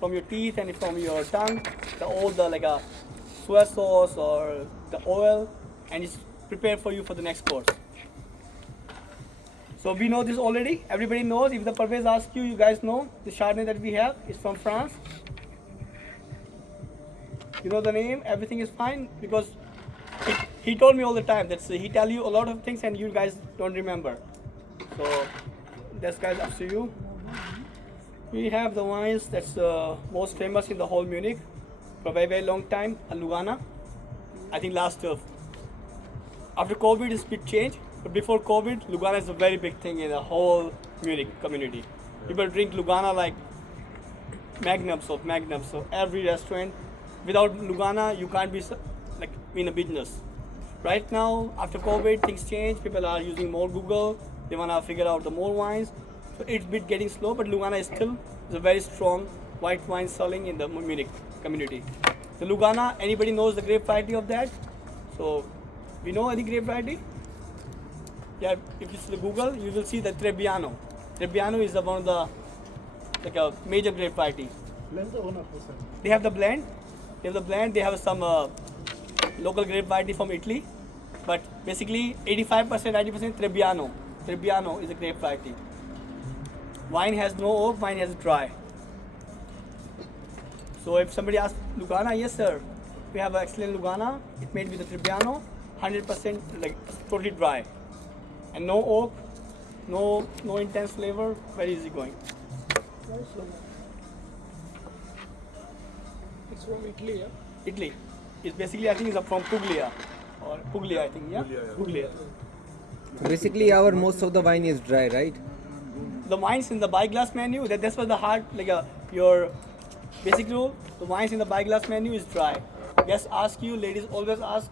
from your teeth and from your tongue, all the like a soy sauce or the oil, and it's prepared for you for the next course. So we know this already. Everybody knows. If the Parvez asks you, you guys know the Chardonnay that we have is from France. You know the name. Everything is fine because he told me all the time that he tell you a lot of things and you guys don't remember. So that's guys up to you. We have the wines that's most famous in the whole Munich for a very, very long time. Lugana. I think last after COVID it's bit changed. But before COVID, Lugana is a very big thing in the whole Munich community. People drink Lugana like magnums of magnums. So every restaurant, without Lugana, you can't be like in a business. Right now, after COVID, things change. People are using more Google. They wanna figure out the more wines. So it's bit getting slow, but Lugana is still a very strong white wine selling in the Munich community. The Lugana, anybody knows the grape variety of that? So we know any grape variety? Yeah, if you Google, you will see the Trebbiano. Trebbiano is one of the like a major grape variety. They have the blend. They have some local grape variety from Italy, but basically 85%, 90% Trebbiano. Trebbiano is a grape variety. Wine has no oak. Wine has dry. So if somebody asks Lugana, yes sir, we have an excellent Lugana. It made with the Trebbiano, 100% like totally dry. And no oak, no intense flavor, very easy going. It's from Italy, yeah? Italy. It's basically, I think it's from Puglia. Or Puglia, I think, yeah? Puglia. So basically, our most of the wine is dry, right? The wines in the by-glass menu, that's what the hard, like your basic rule, the wines in the by-glass menu is dry. Guests ask you, ladies always ask,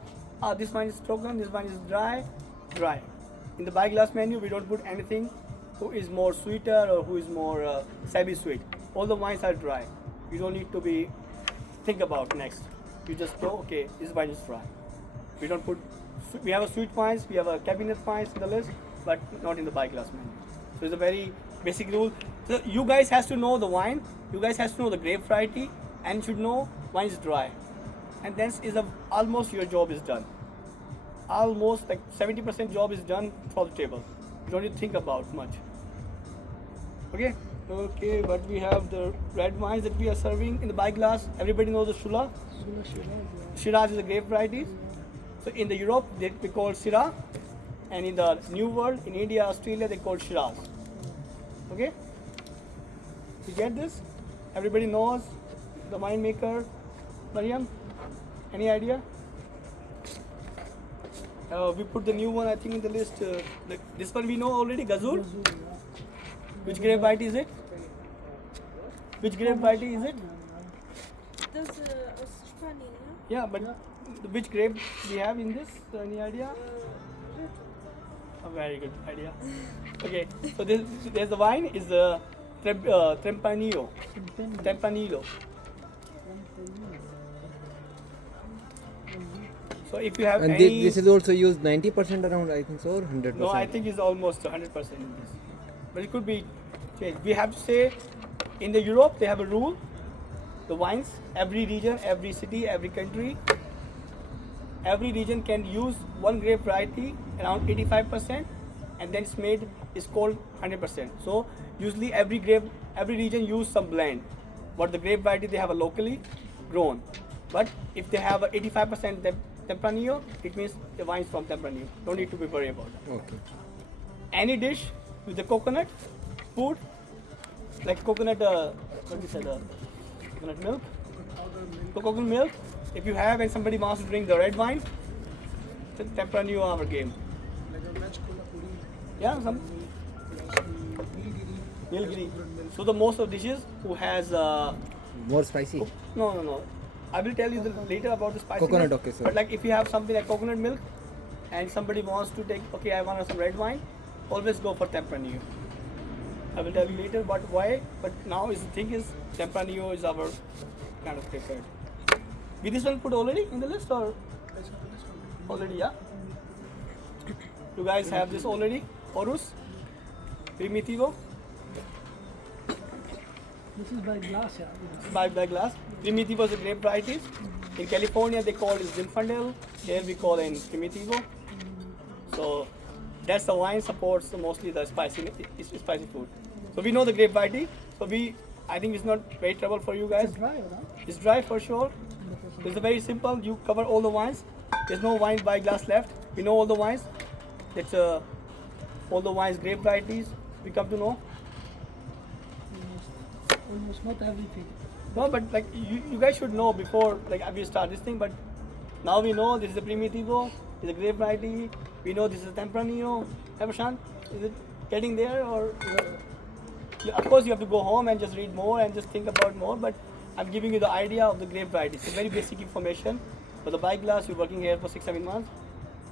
this wine is stroken, this wine is dry. In the by-glass menu, we don't put anything who is more sweeter or who is more semi-sweet. All the wines are dry. You don't need to think about next. You just know, okay, this wine is dry. We have a sweet wines, we have a cabinet wines in the list, but not in the by-glass menu. So it's a very basic rule. So you guys has to know the wine, you guys has to know the grape variety, and should know wine is dry. And then almost your job is done. Almost like 70% job is done for the table. You don't need to think about much. Okay, but we have the red wines that we are serving in the by glass. Everybody knows the Shula. Shiraz is a grape variety. So in the Europe they call Syrah, and in the New World, in India, Australia, they call Shiraz. Okay, you get this? Everybody knows the winemaker. Mariam, any idea? We put the new one, I think, in the list. This one we know already, Gazur. Which grape variety is it? Which grape variety is it? Das aus Spanien, Yeah, but which grape we have in this? Any idea? A very good idea. Okay, so there's the wine is the Tempranillo. Tempranillo. So if you have And any, this is also used 90% around, I think so, or 100%? no, I think it's almost 100% in this, but it could be changed. We have to say, in the Europe they have a rule. The wines, every region, every city, every country, every region can use one grape variety around 85%, and then it's called 100%. So usually every region use some blend. But the grape variety they have a locally grown. But if they have a 85% Tempranillo, it means the wines from Tempranillo. Don't need to be worried about that. Okay. Any dish with the coconut food, like coconut, coconut milk. So coconut milk, if you have and somebody wants to drink the red wine, Tempranillo our game. Yeah, some Nilgiri. So the most of dishes who has More spicy? no. I will tell you later about the spiciness. Coconut, okay, sir. But like if you have something like coconut milk and somebody wants to take, okay, I want some red wine, always go for Tempranillo. I will tell you later why, but now the thing is Tempranillo is our kind of preferred. With this one put already in the list or already, yeah? You guys have this already? Horus? Primitivo? This is by glass, yeah. By glass. Primitivo is a grape varieties. In California they call it Zinfandel. Here we call it Primitivo. So that's the wine supports mostly the spicy food. So we know the grape variety. So I think it's not very trouble for you guys. It's dry, right? It's dry for sure. It's very simple. You cover all the wines. There's no wine by glass left. We know all the wines. It's all the wines grape varieties. We come to know. Almost not everything. No, but like you guys should know before like we start this thing. But now we know this is a Primitivo, this is a grape variety. We know this is a Tempranillo. Hey, Prashant, is it getting there or? Of course, you have to go home and just read more and just think about more. But I'm giving you the idea of the grape variety. It's very basic information. For the by glass, you're working here for 6-7 months.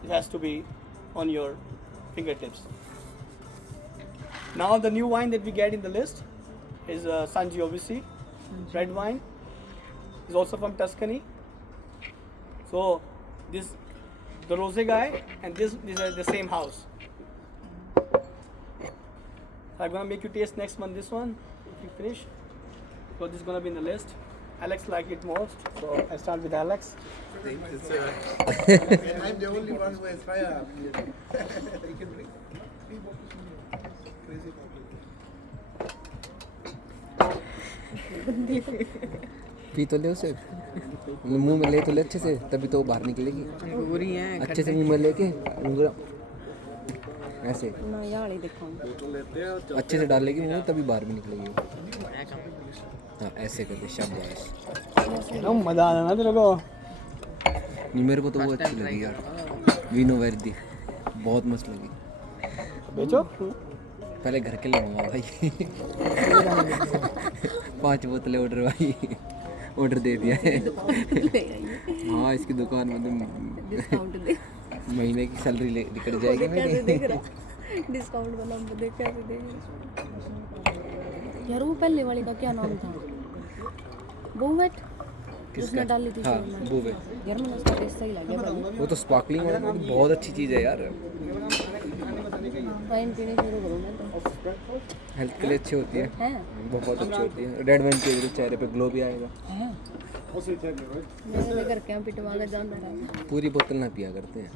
It has to be on your fingertips. Now the new wine that we get in the list is Sangiovese, red wine. It's also from Tuscany. So the rosé guy and these are the same house. I'm gonna make you taste next month this one if you finish. So this is gonna be in the list. Alex liked it most, so I start with Alex. I'm the only one who has fire up here. You can drink. Crazy P तो ले उसे मुंह में ले तो ले अच्छे से तभी तो वो बाहर निकलेगी बुरी है अच्छे से मुंह में लेके उंगली ऐसे ना यार ही देखो अच्छे से डालेगी मुंह में तभी बाहर भी निकलेगी हाँ ऐसे करके शाबाश मजा आ रहा ना तेरे को? नहीं मेरे को तो वो अच्छी लगी यार वीनो वर्दी बहुत मस्त लगी बेचो पहले घर के लिए मंगाओ भाई 5 बोतलें ऑर्डर भाई ऑर्डर दे दिया है हाँ इसकी दुकान में डिस्काउंट दे महीने की सैलरी निकल जाएगी मेरी डिस्काउंट वाला देख कैसे दे यार वो पहले वाले का क्या नाम था बोवेट उसने डाली थी हाँ बूवे यार मुझे उसका टेस्ट सही लगा भाई वो तो स्पार्कलिंग वाला बहुत अच्छी चीज़ है यार वाइन पीने शुरू करूँ मैं तो हेल्थ के लिए अच्छी होती है हैं बहुत अच्छी होती है रेड वाइन के चेहरे पे ग्लो भी आएगा हैं मेरे घर के यहाँ पिटवा के जान रहा पूरी बोतल ना पिया करते हैं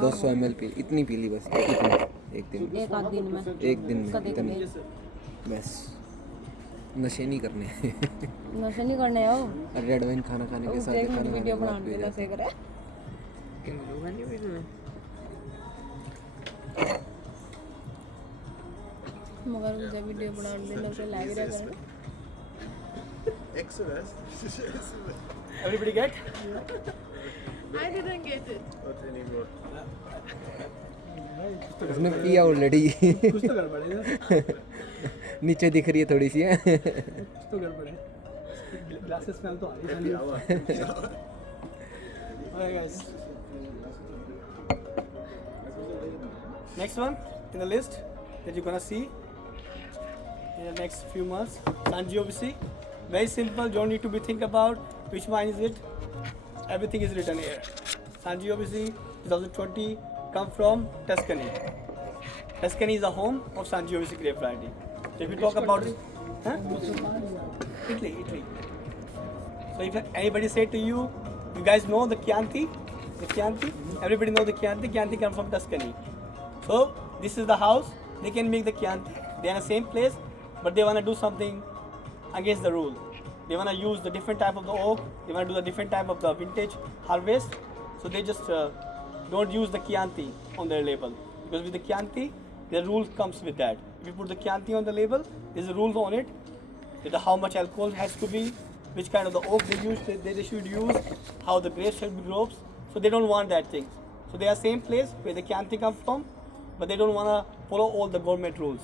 200 ml पी इतनी पी ली बस इतनी एक दिन में एक आध दिन में एक दिन में कभी इतनी कभी बस नशे नहीं करने नशे नहीं करने आओ रेड वाइन खाना खाने के साथ देख खाना मेरी वीडियो खाने के बाद बनाने पिया के जाता नशे करे मगर मुझे वीडियो बनाने में नशे लग रहा कर Exodus. Everybody get? I didn't get it. Not anymore. है उसने पिया ऑलरेडी कुछ तो गड़बड़ है नीचे दिख रही है थोड़ी सी है कुछ तो गड़बड़ है ग्लासेस स्मेल तो आ रही है Alright guys. Next one in the list that you're gonna see in the next few months, Sangiovese. Very simple, don't need to be think about which wine is it. Everything is written here. Sangiovese 2020 come from Tuscany. Tuscany is the home of Sangiovese grape variety. So if you talk about Italy. So if anybody say to you, you guys know the Chianti? Everybody know the Chianti. Chianti come from Tuscany. So this is the house. They can make the Chianti. They're in the same place, but they wanna do something against the rule. They wanna use the different type of the oak. They wanna do the different type of the vintage harvest. So they just don't use the Chianti on their label, because with the Chianti, the rule comes with that. If you put the Chianti on the label, there's a rule on it that how much alcohol has to be, which kind of the oak they use, they should use, how the grapes should be grapes. So they don't want that thing. So they are same place where the Chianti comes from, but they don't wanna follow all the government rules.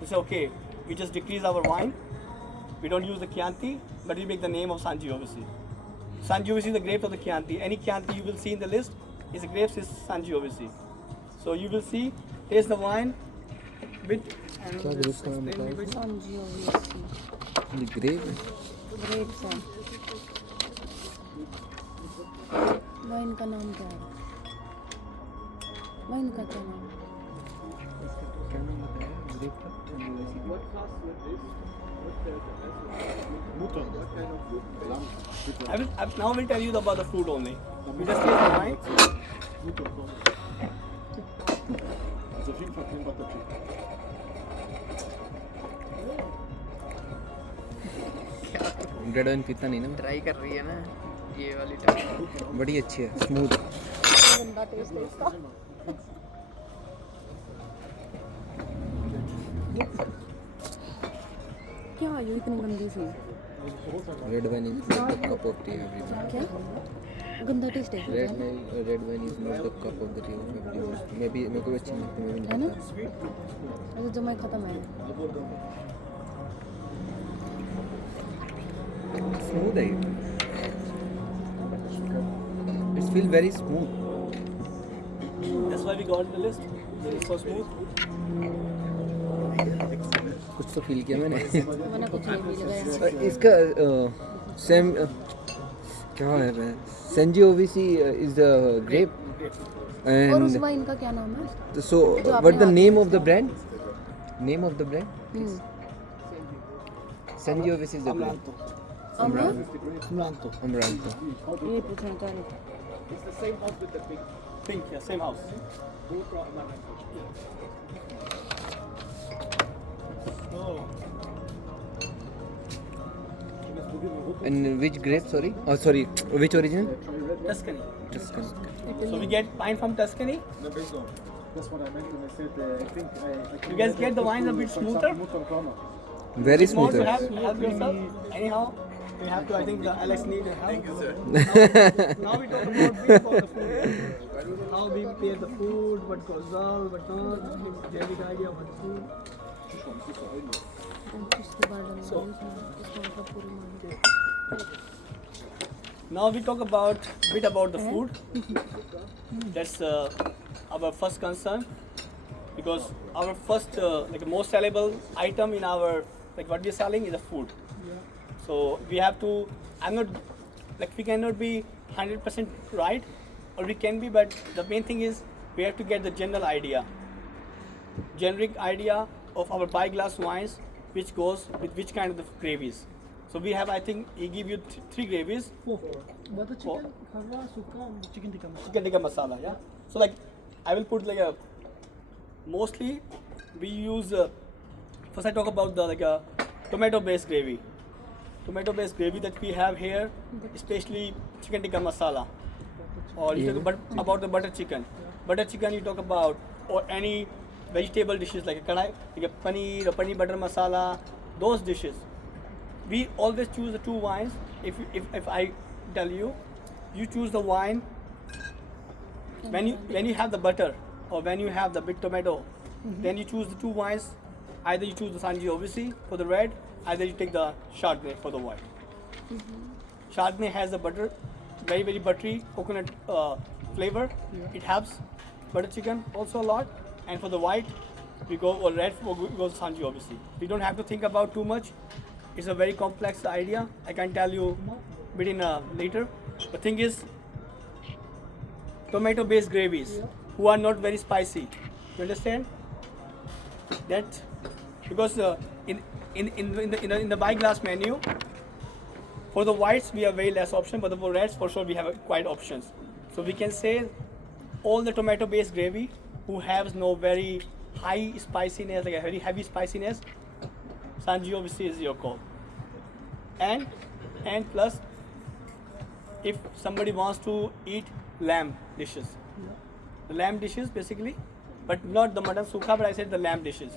They say, okay, we just decrease our wine. We don't use the Chianti, but we make the name of Sangiovese. Sangiovese is the grapes of the Chianti. Any Chianti you will see in the list is the grapes is Sangiovese. So you will see, taste the wine, bit and क्या grapes का नाम बताया? Sangiovese ये grep grapes हैं wine का नाम क्या है वाइन का क्या नाम क्या नाम बताया Now we'll tell you about the food only. We just taste the wine. Also auf jeden Fall kein Butter Chicken. Bread wine पीता नहीं ना ट्राई कर रही है ना ये वाली टाइप बड़ी अच्छी है स्मूथ गंदा टेस्ट है इसका क्या है ये इतनी गंदी सी red wine is not the cup of tea everyone क्या गंदा टेस्ट है red wine is not the cup of the tea everyone मैं भी मेरे को भी अच्छी लगती है मैं भी है ना नहीं अच्छा जो मैं खत्म है स्मूथ है it's feel very smooth That's why we got the list. It's so smooth. कुछ तो फील किया मैंने मैंने कुछ नहीं भी लगाया इसका सेम क्या है सेंजिओविसी इज द ग्रेप और उस एंड वाइन का क्या नाम है so what the name of the brand Sangiovese is the brand Amaranto. Amaranto ये पूछना चाह रही थी It's the same house with the pink, yeah, same house. Oh. and which grape sorry which origin Tuscany. Tuscan So we get wine from Tuscany. No, based on. That's what I meant when I said I think I You guys get the wine a bit smoother? very More smooth to help yourself. Anyhow, we have to. I think the Alex need help. Thank you, sir. Now we talk about the food. How we prepare the food, what goes well, what not. They have an idea about the food. इसके बारे में So- इसका मतलब पूरी मान Now we talk about bit about the food. That's our first concern, because our first like most sellable item in our like what we're selling is the food. So we have to. I'm not like we cannot be 100% right, or we can be, but the main thing is we have to get the general idea, generic idea of our by glass wines, which goes with which kind of the gravies. So we have, I think, he give you three gravies. Butter chicken, halwa, sukka, and chicken tikka masala. Chicken tikka masala, yeah. So like, I will put like a. Mostly, we use. First, I talk about the like a tomato-based gravy. Tomato-based gravy that we have here, especially chicken tikka masala. Or you talk about the butter chicken. Butter chicken, you talk about, or any vegetable dishes like a kadai, like a paneer or paneer butter masala. Those dishes. We always choose the two wines. If I tell you, you choose the wine when you have the butter or when you have the big tomato, then you choose the two wines. Either you choose the Sangiovese for the red, either you take the Chardonnay for the white. Chardonnay has the butter, very buttery coconut flavor. It helps butter chicken also a lot. And for the white, we go or red, we go Sangiovese. We don't have to think about too much. It's a very complex idea. I can tell you a bit in later. The thing is, tomato-based gravies who are not very spicy. You understand? That because in the by glass menu, for the whites we have very less option, but for reds for sure we have quite options. So we can say all the tomato-based gravy who has no very high spiciness, like a very heavy spiciness, Sangiovese is your call. And plus, if somebody wants to eat lamb dishes, the lamb dishes basically, but not the mutton sukha, but I said the lamb dishes.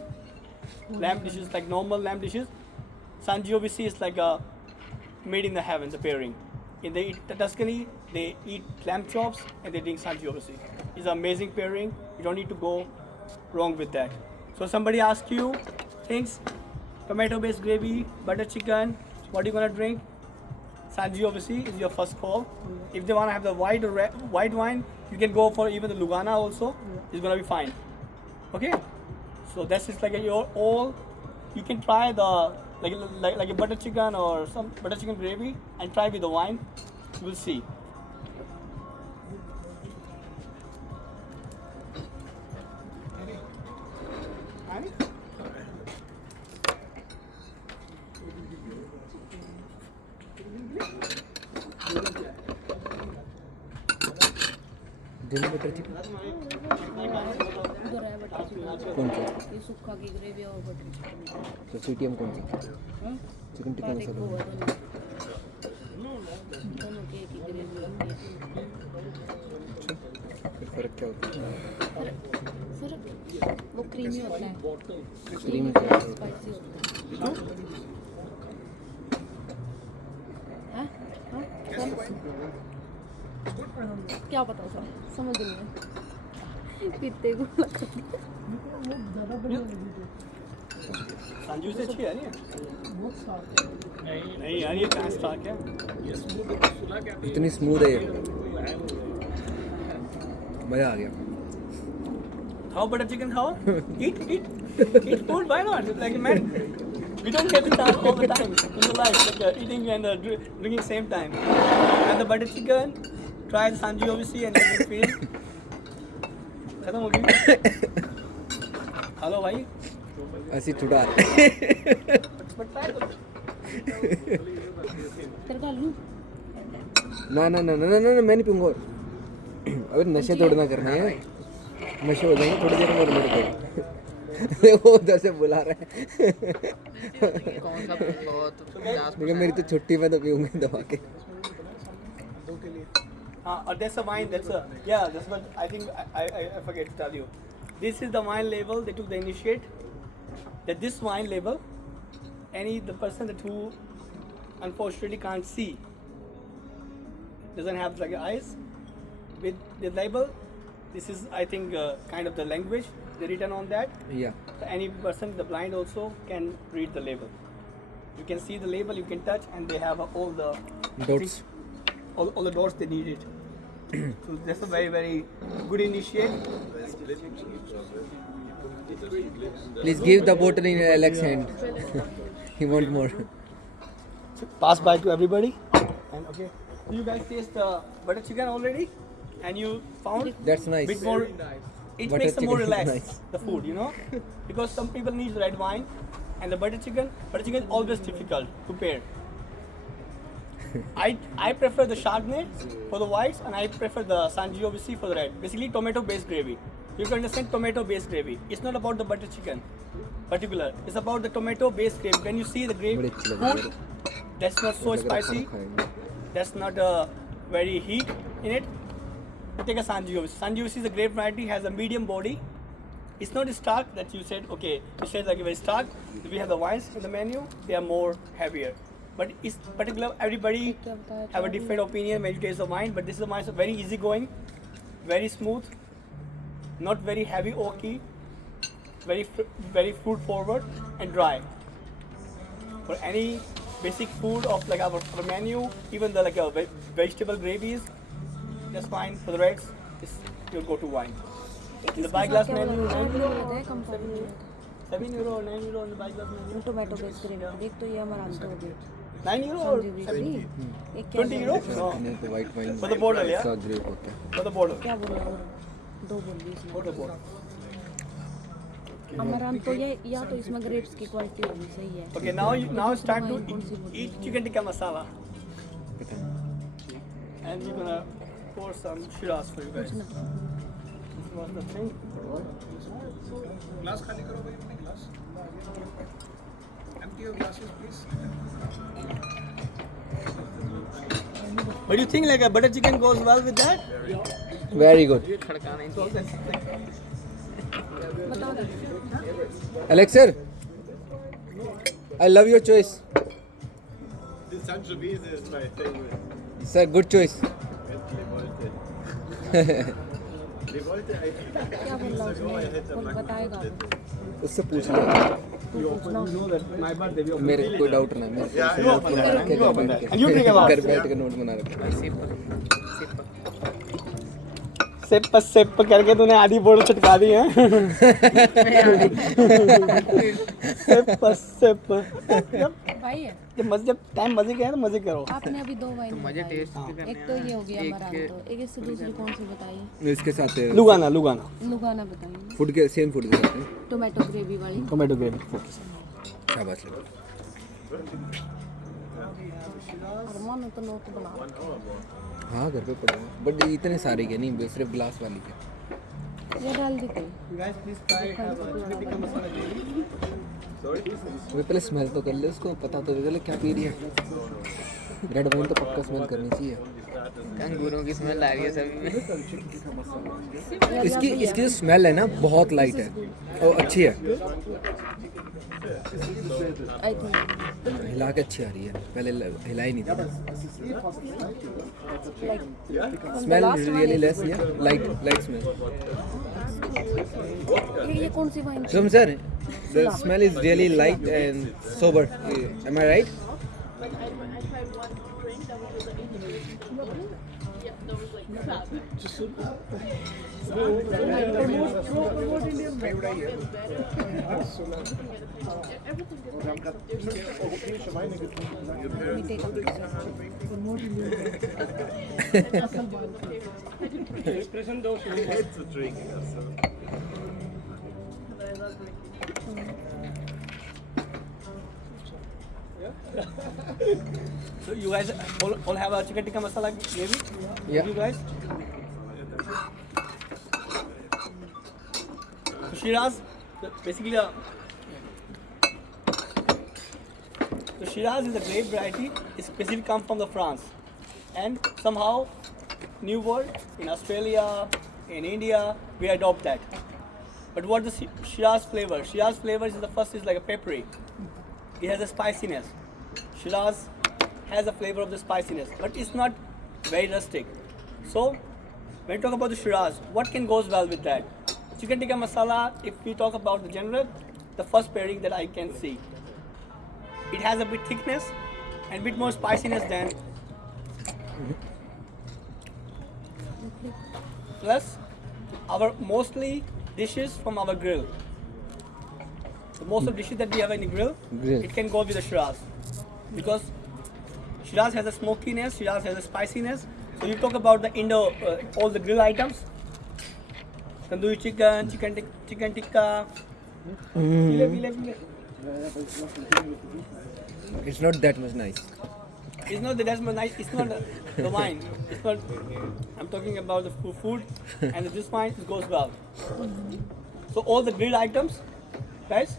Lamb dishes like normal lamb dishes. Sangiovese is like a made in the heavens, the pairing. In the Tuscany, they eat lamb chops and they drink Sangiovese. It's an amazing pairing. You don't need to go wrong with that. So somebody asks you things, tomato-based gravy, butter chicken, what are you gonna drink? Sangiovese is your first call. If they wanna have the white or white wine, you can go for even the Lugana also. It's gonna be fine. Okay? So that's just like your all. You can try the like a butter chicken or some butter chicken gravy and try with the wine. You will see. Delhi butter chicken उधर है butter chicken. कौन सा? ये सूखा की gravy और butter chicken. तो CTM कौन सा? चिकन टिक्का एक वो मसाला। है दोनों की एक ही ग्रेवी होती है। फिर फर्क क्या होता है? फिर वो क्रीमी होता है, क्रीमी स्पाइसी होता है। हाँ? हाँ? सर? क्या पता सर, समझ नहीं है। पीते को संजू से अच्छी है नहीं? नहीं यार, ये कहाँ स्टार्ट है? इतनी स्मूथ है ये, मज़ा आ गया। खाओ बटर चिकन खाओ, eat food, why not? Like man, we don't get it all the time in your life, like eating and drinking same time. Have the butter chicken, try the Sanji obviously and you will feel. खत्म हो गई? Hello भाई, ऐसी छुड़ा but try तो। तेरे का लूं? ना ना ना ना ना ना मैं नहीं पीऊँगा और। अबे नशे थोड़ा ना करना है, नशे हो जाएंगे थोड़ी देर में और मेरे को। वो उधर से बुला रहा है। कौन सा बहुत 50% देखो मेरी तो छुट्टी में तो पीऊँगा दबा के। That's a wine. That's what I think. I forget to tell you. This is the wine label. They took the initiate. That this wine label, the person that who unfortunately can't see, doesn't have like eyes, with the label. This is, I think, kind of the language they written on that. Yeah. So any person, the blind also, can read the label. You can see the label. You can touch, and they have all the Dots. all the dots they needed. So that's a very, very good initiative. Please give the bottle in Alex's hand. He want more. So pass by to everybody. And okay, you guys taste the butter chicken already, and you found That's nice. bit more. It Butter makes them more chicken is relaxed. nice. The food, because some people need red wine, and the butter chicken is always difficult to pair. I prefer the Chardonnay for the whites, and I prefer the Sangiovese for the red. Basically, tomato-based gravy. You can understand tomato-based gravy. It's not about the butter chicken, particular. It's about the tomato-based gravy. When you see the gravy, food that's not so spicy, that's not very heat in it. Take a Sangiovese. Sangiovese is a grape variety, has a medium body. It's not stark that you said. Okay, you said like very stark. We have the wines in the menu. They are more heavier. But it's particular, everybody have a different opinion when you taste the wine. But this is the wine, so very easy going, very smooth, not very heavy oaky, very fruit forward and dry. For any basic food of like our menu, even the like vegetable gravies, that's fine. For the reds, you'll go to wine. In the buy glass menu, €7 or €9 in the buy glass menu. Tomato base gravy देख तो ये हमारा अंत हो गया। €9 or एक क्या €20? No. The white wine. For the bottle, yeah? Saw grape, okay. For the bottle. क्या बोला और दो बोल दी इसमें। For the bottle. अमरान तो ये या तो इसमें ग्रेप्स की क्वालिटी होनी सही है। Okay, now start to eat chicken tikka masala. And we're gonna pour some shiraz for you guys. This was the thing. Glass खाली करो भाई अपने glass empty your glasses please But do you think like a butter chicken goes well with that? Very good. खड़काना ही So that's बताओ ना। Alex sir, I love your choice. this Sangiovese is my favorite Sir, good choice. Revolte I क्या बोल रहा उसने? बोल बताएगा। उससे पूछ लो। know that my birthday we मेरे को कोई डाउट ना मेरे Yeah, को नोट बना रखे घर बैठ के। And you drink a lot. घर बैठ के नोट बना रखे। सिप करके तूने आधी बोतल छिटका दी है। सिप भाई है। जब टाइम मजे के है तो मजे करो। आपने अभी दो वाइन मजे बताई। टेस्ट भी करने एक तो ये हो गया अमरान तो एक इससे दूसरी कौन सी बताइए? इसके साथ लुगाना लुगाना बताइए। फूड के सेम फूड के साथ टोमेटो ग्रेवी वाली। Tomato gravy. शाबाश। अरमान ने तो नोट बना हाँ घर पे पड़ा हूँ बट इतने सारे के नहीं सिर्फ ग्लास वाली के ये डाल दी कोई You guys please try have a chicken tikka masala gravy. वे पहले स्मेल तो कर ले उसको पता तो चले क्या पी रही है रेड वाइन तो पक्का स्मेल करनी चाहिए कंगूरों की स्मेल आ रही है सभी में इसकी इसकी जो स्मेल है ना बहुत लाइट है और अच्छी है आई थिंक हिला के अच्छी आ रही है पहले हिला ही नहीं था स्मेल रियली लेस या लाइट स्मेल ये कौन सी wine Shubham sir the smell is really light and sober am I right Europäische Weine getrunken. we take a picture To drink. So you guys all have a chicken tikka masala gravy? Yeah. You guys? So Shiraz, basically the Shiraz is a grape variety. It's basically come from the France, and somehow New World in Australia, in India, we adopt that. But what the Shiraz flavor? Shiraz flavor is the first is like a peppery. It has a spiciness. Shiraz has a flavor of the spiciness, but it's not very rustic. So, when we talk about the Shiraz, what can goes well with that? Chicken tikka masala, if we talk about the general, the first pairing that I can see. It has a bit thickness and bit more spiciness than. Plus, our mostly dishes from our grill. So most of the dishes that we have in the grill, it can go with the Shiraz. Because Shiraz has a smokiness, Shiraz has a spiciness. So you talk about the Indo, all the grill items. Tandoori chicken, chicken tikka. it's not that much nice It's not that much nice, it's not the wine. It's not, I'm talking about the food and this wine it goes well. So all the grilled items, guys,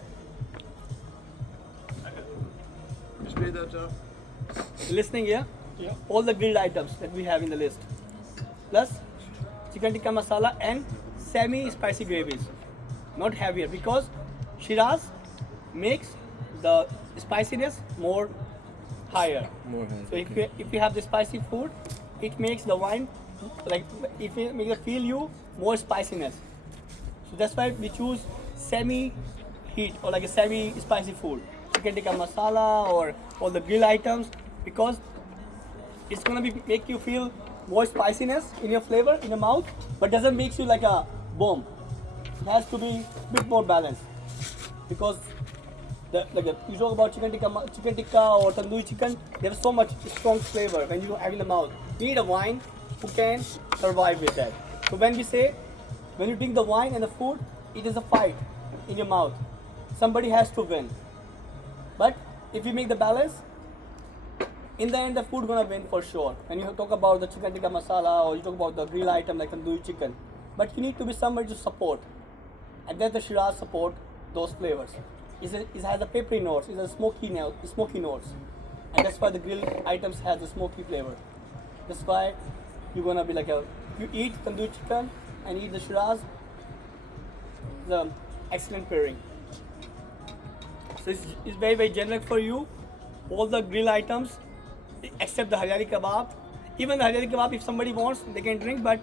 listening here, all the grilled items that we have in the list. Plus chicken tikka masala and semi-spicy gravies. Not heavier because Shiraz makes the spiciness more higher. So if you have the spicy food, it makes the wine like if it makes it feel you more spiciness. So that's why we choose semi heat or like a semi spicy food. Chicken tikka masala or all the grill items because it's gonna be make you feel more spiciness in your flavor in your mouth, but doesn't make you like a bomb. It has to be a bit more balanced because you talk about chicken tikka or tandoori chicken, they have so much strong flavor when you have in the mouth. You need a wine who can survive with that. So when you drink the wine and the food, it is a fight in your mouth. Somebody has to win. But if you make the balance, in the end the food gonna win for sure. When you talk about the chicken tikka masala or you talk about the grill item like tandoori chicken, but you need to be somebody to support, and then the Shiraz support those flavors. It has a peppery notes, it's a smoky notes, and that's why the grilled items has a smoky flavor. That's why you're gonna be like you eat tandoori chicken and eat the Shiraz, the excellent pairing. So it's very very generic for you. All the grill items except the haryali kebab. Even the haryali kebab, if somebody wants, they can drink. But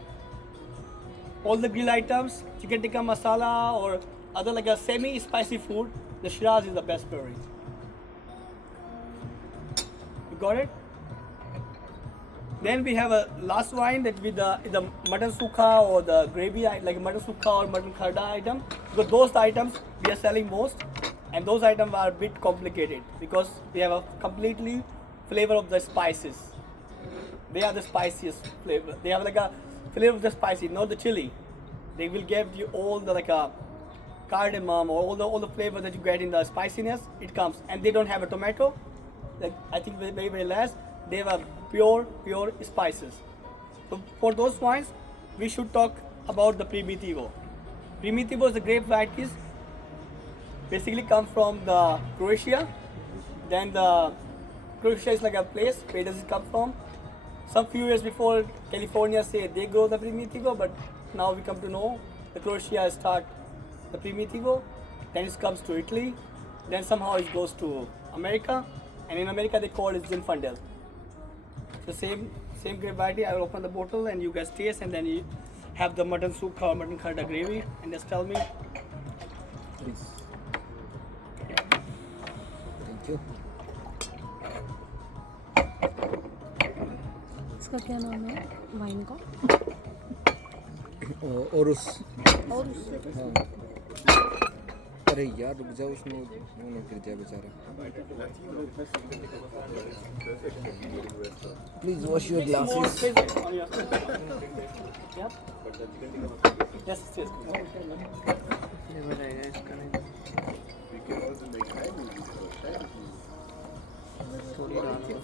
all the grill items, chicken tikka masala or other like a semi-spicy food, the Shiraz is the best pairing. You got it? Then we have a last wine that with the mutton sukha or the gravy like mutton sukha or mutton kharda item. Because those items we are selling most, and those items are a bit complicated because they have a completely flavor of the spices. They are the spiciest flavor. They have like a flavor of the spicy, not the chili. They will give you all the like a cardamom or all the flavor that you get in the spiciness. It comes, and they don't have a tomato. like I think very very less. They were pure spices. So for those wines, we should talk about the Primitivo. Primitivo is the grape varieties. Basically come from the Croatia. Then the Croatia is like a place. Where does it come from? Some few years before, California say they grow the Primitivo, but now we come to know the Croatia start the Primitivo. Then it comes to Italy. Then somehow it goes to America, and in America they call it Zinfandel. The same grape variety. I will open the bottle and you guys taste, and then you have the mutton sukha or mutton kharda gravy, and just tell me. Please. Thank you. इसका क्या नाम है wine का? ओरुस। और हाँ। अरे यार रुक जाओ, उसमें वो ना गिर जाए बेचारा। Please wash your More glasses. space on your yeah. Yes, yes. Flavour आएगा इसका नहीं We can also make Chinese or Chinese. थोड़ी डाल दो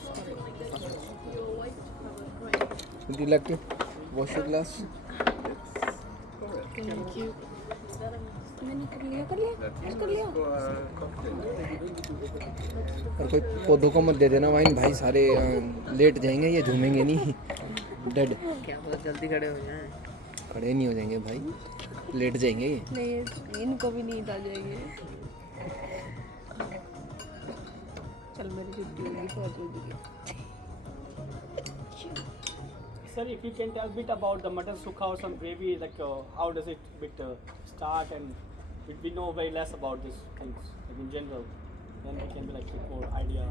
Would you like to wash your glass? Thank you. मैंने कर लिया कर लिया For cocktail. और कोई पौधों को मत दे देना वाइन भाई, सारे लेट जाएंगे, ये झूमेंगे नहीं। डेड क्या पता जल्दी खड़े हो जाएं खड़े नहीं हो जाएंगे भाई, लेट जाएंगे ये। नहीं, इनको भी नींद आ जाएगी। चल मेरी छुट्टी होगी, बहुत जल्दी। Sir, if you can tell a bit about the mutton sukha or some gravy, like how does it start, and we know very less about these things like in general, then we can be like more idea.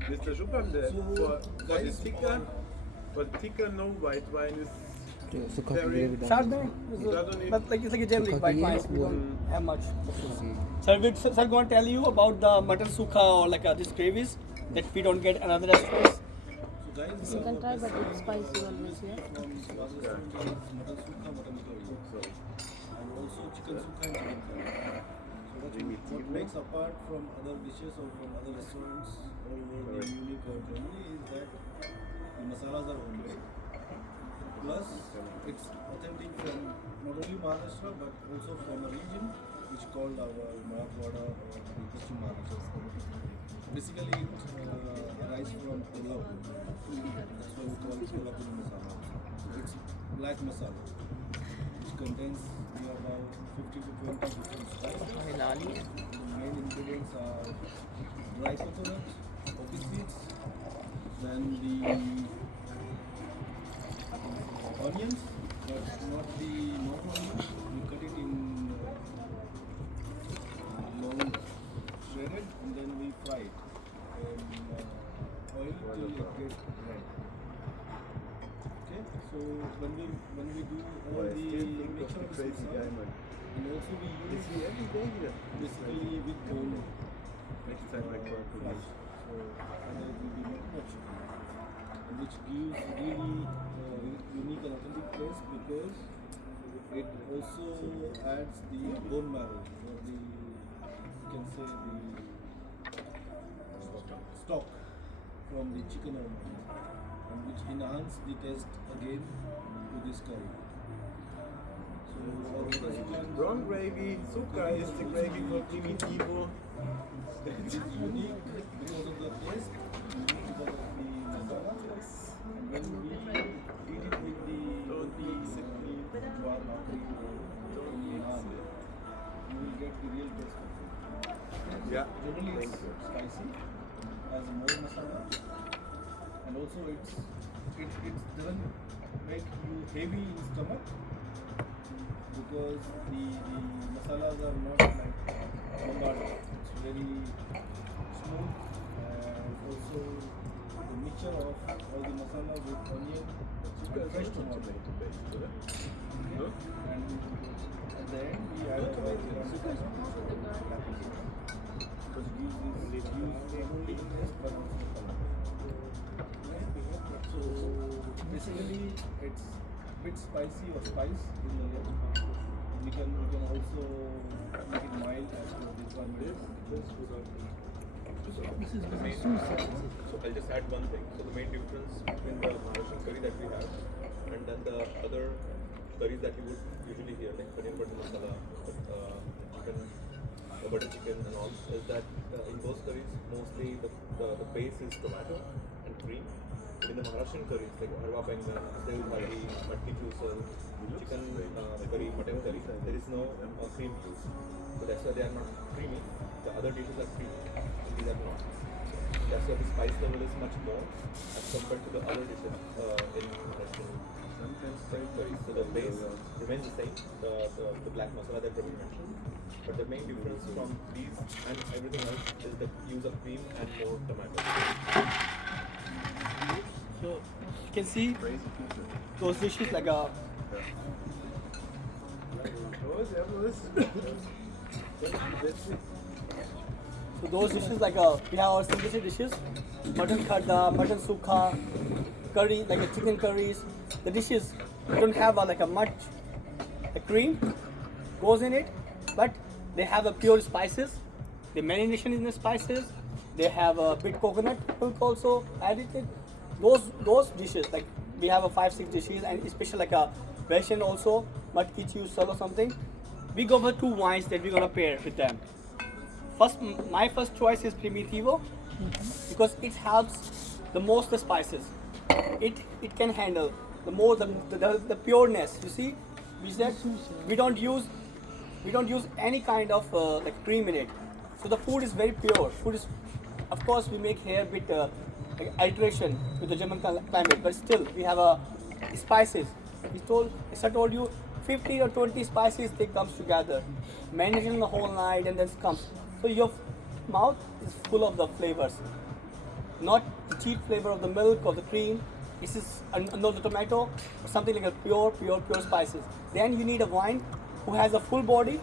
Mr. Shubham, for thicker, no white wine is सुखा Very gravy डाल। Chardonnay, Chardonnay. but like it's like a generic Sukha white ki hai, wine. We wo- don't have much. Sir, going to tell you about the mutton sukha or like these gravies that we don't get another restaurants. You can try, but it's spicy always, yeah. What makes apart from other dishes or from other restaurants or the Munich or Germany is that the masalas are homemade. Plus, it's authentic from not only Maharashtra but also from a region which called our Marathwada or the Western Maharashtra. Basically, it arises from Kolhapur. That's why we call it Kolhapur masala. It's black masala, which contains near about 50 to 20 different spices. हिला लिए The main ingredients are dry coconut, poppy seeds, then the onions, but not the normal onions. We cut it in long shredded and then we fry it in oil till it gets red. Okay, so when we do all the mixture of crazy guy, salsa, man. and also we Is use he every day here? basically with bone Next time I come to flesh. So and it will be not much, which gives really unique and authentic taste because it also adds the bone marrow or the you can say the stock from the chicken or mutton, and which enhance the taste again to this curry. So our chicken Wrong gravy, Zucca is the gravy for Primitivo. it's unique because of the taste, unique because of the masala, and when we eat it with the simply jawar bhakri or naan, you will get the real taste of it. Yeah. Generally Thank it's you. spicy, has more masala, and also it doesn't make you heavy in stomach because the masalas are not like bombarded. It's very smooth, and also the mixture of all the masala with onion and fresh tomato. No? And at the end we add because it gives this not only taste but also color. So basically it's bit spicy or spice in the end. We can also make it it mild as per the requirement. So I'll just add one thing. So the main difference between the Maharashtrian curry that we have and then the other curries that you would usually hear, like paneer butter masala, chicken, butter chicken and all, is that in those curries mostly the base is tomato and cream. But in the Maharashtrian curries like harwa bengan, sev bhaji, matti chusal, chicken curry, mutton curry, there is no cream used. So that's why they are not creamy. The other dishes are creamy. These are not. That's why the spice level is much more as compared to the other dishes in Maharashtrian curries. So the base remains the same, the black masala that Prabhu mentioned. But the main difference from these and everything else is the use of cream and more tomato. So you can see those dishes like a so those dishes like we have our signature dishes, mutton kharda, mutton sukha, curry like a chicken curries. The dishes don't have like a much cream goes in it, but they have a pure spices. The marination in the spices. They have a bit coconut milk also added. Those dishes like we have a 5-6 dishes and especially like a Russian also, matki chusal or something. We go for 2 wines that we're gonna pair with them. My first choice is Primitivo because it helps the most the spices. It can handle the more the pureness. You see, we said we don't use any kind of like cream in it, so the food is very pure. Food is, of course, we make here a bit like alteration with the German climate, but still we have spices. I told you 15 or 20 spices they comes together, managing the whole night and then comes. So your mouth is full of the flavors, not the cheap flavor of the milk or the cream. This is no the tomato, something like a pure spices. Then you need a wine who has a full body.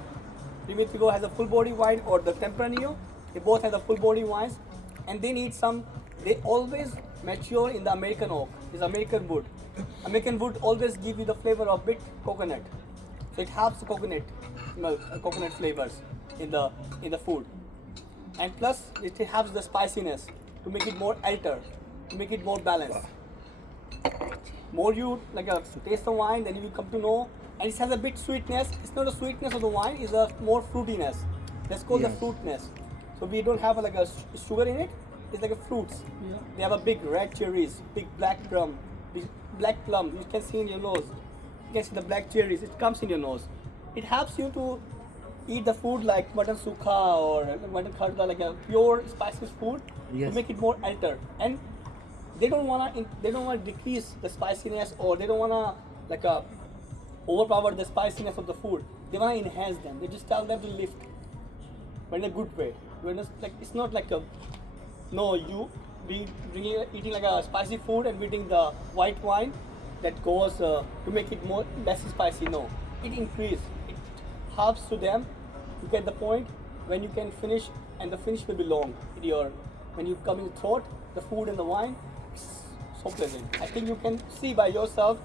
Primitivo has a full body wine or the Tempranillo. They both have the full body wines, and they need some. They always mature in the American oak. It's American wood. American wood always give you the flavor of bit coconut, so it helps the coconut milk, coconut flavors in the food, and plus it helps the spiciness to make it more alter, to make it more balanced. More you like a taste the wine, then you will come to know, and it has a bit sweetness. It's not the sweetness of the wine; it's a more fruitiness. That's called the fruitness. So we don't have like a sugar in it. It's like a fruits. Yeah. They have a big red cherries, big black plum. Black plum, you can see in your nose. You can see the black cherries, it comes in your nose. It helps you to eat the food like mutton sukha or mutton kharda, like a pure spices food, to make it more alter. And they don't wanna decrease the spiciness, or they don't wanna like overpower the spiciness of the food. They wanna enhance them. They just tell them to lift, but in a good way. Like it's not like eating like a spicy food and eating the white wine that goes to make it more less spicy. No, it increases. It helps to them to get the point when you can finish, and the finish will be long. When you come in the throat, the food and the wine, it's so pleasant. I think you can see by yourself.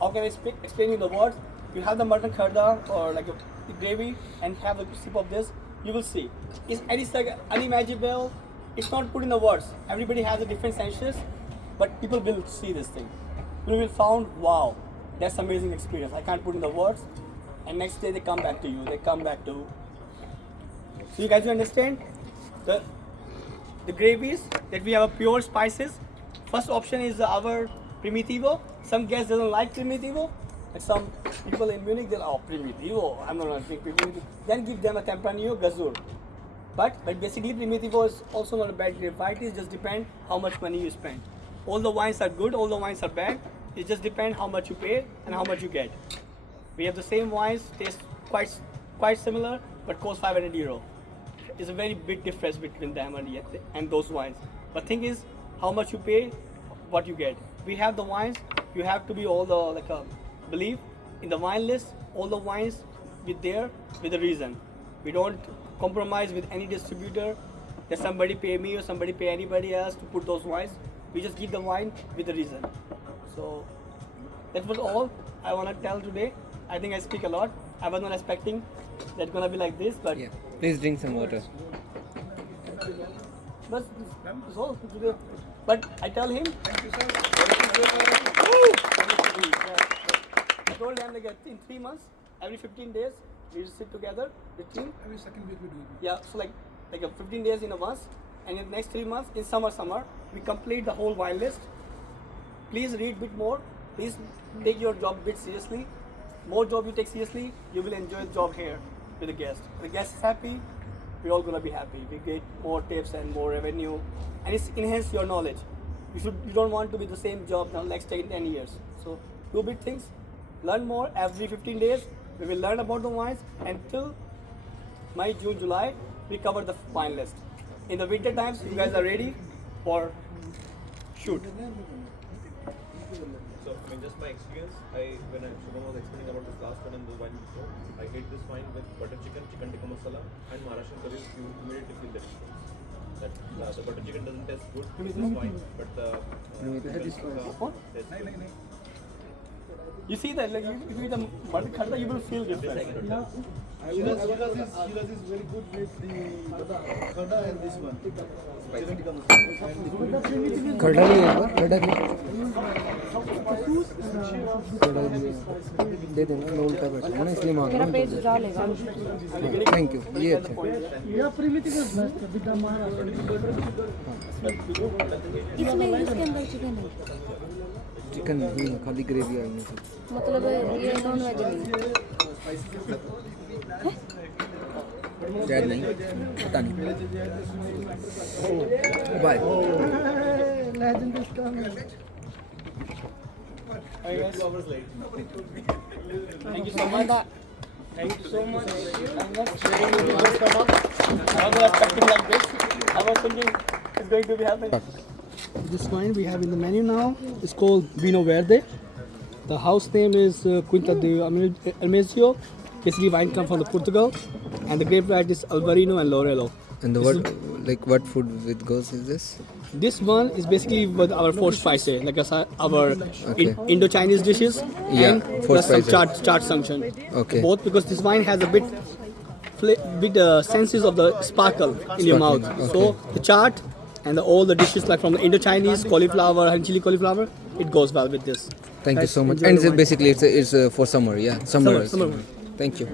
How can I explain in the words? You have the mutton kharda or like the gravy and have a sip of this. You will see. It's like unimaginable. It's not put in the words. Everybody has a different senses, but people will see this thing. People will found, wow, that's amazing experience. I can't put in the words. And next day they come back to you. So you guys understand the gravies that we have a pure spices. First option is our Primitivo. Some guests doesn't like Primitivo. Like some people in Munich, they'll Primitivo. I'm not going to drink Primitivo. Then give them a Tempranillo Gazur. But basically Primitivo is also not a bad variety. It just depends how much money you spend. All the wines are good, all the wines are bad. It just depends how much you pay and how much you get. We have the same wines, taste quite similar, but cost €500. It's a very big difference between them and those wines. But thing is, how much you pay, what you get. We have the wines. You have to be believe in the wine list. All the wines with a reason. We don't compromise with any distributor that somebody pay me or somebody pay anybody else to put those wines. We just give the wine with a reason. So that was all I want to tell today. I think I speak a lot. I was not expecting that's gonna be like this, but Yeah. Please drink some water. but it's all today. But I tell him. I told them like in 3 months, every 15 days, we sit together, the team. Every second week we do it. Yeah, so like 15 days in a month, and in the next 3 months, in summer, we complete the whole wine list. Please read bit more. Please take your job bit seriously. More job you take seriously, you will enjoy the job here with the guest. The guest is happy, we're all gonna be happy. We get more tips and more revenue, and it's enhance your knowledge. You don't want to be the same job now next 10 years. So do big things, learn more every 15 days. We will learn about the wines until May, June, July. We cover the wine list. In the winter times, you guys are ready for shoot. So, I mean, just my experience, when Shubham was explaining about this last one in the wine store, I ate this wine with butter chicken, chicken tikka masala, and Maharashtrian curries. You immediately feel the difference. That the butter chicken doesn't taste good with this wine, but the You see that, like if you eat a mutton khanda, you will feel different. Shiraz is very good with the khada and this one. Chicken tikka masala. खड़ा भी है एक बार, खड़ा भी दे देना, मैं उल्टा बैठा हूँ ना इसलिए मांग रहा हूँ। पेट जा लेगा थैंक यू, ये अच्छा है। इसमें इसके अंदर चिकन है चिकन नहीं है, खाली ग्रेवी आई है। मतलब ये नॉन वेज नहीं शायद नहीं, पता नहीं। Bye. Thank you so much. Thank you so much. I was not expecting like this. I was thinking it's going to be happening. This wine we have in the menu now is called Vino Verde. The house name is Quinta de Almezio. Basically, wine comes from Portugal, and the grape variety is Albarino and Lorello. And what food with goes is this? This one is basically with our four spices, like our Indo-Chinese dishes, Yeah, and four plus some spices. chaat function. Okay. Both because this wine has a bit senses of the sparkle in your mouth. Sparkling, So okay. the chaat and all the dishes like from the Indo-Chinese cauliflower and chili cauliflower, it goes well with this. Thank you Guys, so much. enjoy And the wine. basically it's for summer, yeah? Summer. Summer. Thank you.